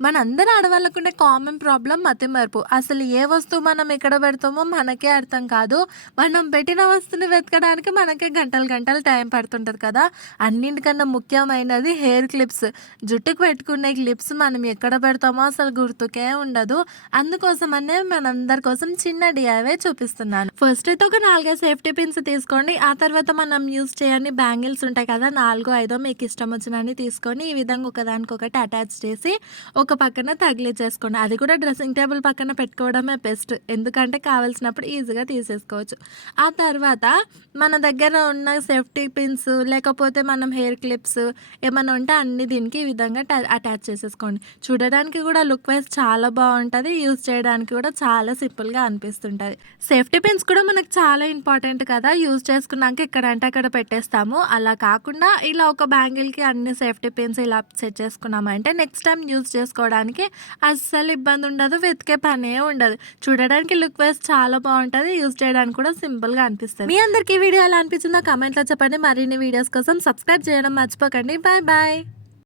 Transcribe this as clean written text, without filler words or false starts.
మనందరి ఆడవాళ్ళకుండే common problem మతిమరుపు. అసలు ఏ వస్తువు మనం ఎక్కడ పెడతామో మనకే అర్థం కాదు. మనం పెట్టిన వస్తువుని వెతకడానికి మనకే గంటలు గంటలు టైం పడుతుంటది కదా! అన్నిటికన్నా ముఖ్యమైనది హెయిర్ క్లిప్స్. జుట్టుకు పెట్టుకునే క్లిప్స్ మనం ఎక్కడ పెడతామో అసలు గుర్తుకే ఉండదు. అందుకోసమనే మనందరి కోసం చిన్న డీఐవై చూపిస్తున్నాను. ఫస్ట్ అయితే ఒక 4, 5 సేఫ్టీ పిన్స్ తీసుకోండి. ఆ తర్వాత మనం యూజ్ చేయని బ్యాంగిల్స్ ఉంటాయి కదా! 4, 5 మీకు ఇష్టం వచ్చినన్ని తీసుకొని ఈ విధంగా ఒకదానికొకటి అటాచ్ చేసి ఒక పక్కన తగిలించేసుకోండి. అది కూడా డ్రెస్సింగ్ టేబుల్ పక్కన పెట్టుకోవడమే బెస్ట్. ఎందుకంటే కావాల్సినప్పుడు ఈజీగా తీసేసుకోవచ్చు. ఆ తర్వాత మన దగ్గర ఉన్న సేఫ్టీ పిన్స్ లేకపోతే మనం హెయిర్ క్లిప్స్ ఏమన్నా ఉంటే అన్నీ దీనికి ఈ విధంగా అటాచ్ చేసేసుకోండి. చూడడానికి కూడా లుక్ వైజ్ చాలా బాగుంటుంది. యూజ్ చేయడానికి కూడా చాలా సింపుల్గా అనిపిస్తుంటుంది. సేఫ్టీ పిన్స్ కూడా మనకు చాలా ఇంపార్టెంట్ కదా! యూజ్ చేసుకున్నాక ఎక్కడంటే అక్కడ పెట్టేస్తాము. అలా కాకుండా ఇలా ఒక బ్యాంగిల్కి అన్ని సేఫ్టీ పిన్స్ ఇలా సెట్ చేసుకున్నామంటే నెక్స్ట్ టైం యూజ్ చేసుకోవడానికి అస్సలు ఇబ్బంది ఉండదు. వెతికే పనే ఉండదు. చూడడానికి లుక్ వైజ్ చాలా బాగుంటుంది. యూజ్ చేయడానికి కూడా సింపుల్గా అనిపిస్తుంది. మీ అందరికీ ఈ వీడియో ఎలా అనిపించిందో కామెంట్లో చెప్పండి. మరిన్ని వీడియోస్ కోసం సబ్స్క్రైబ్ చేయడం మర్చిపోకండి. Bye bye.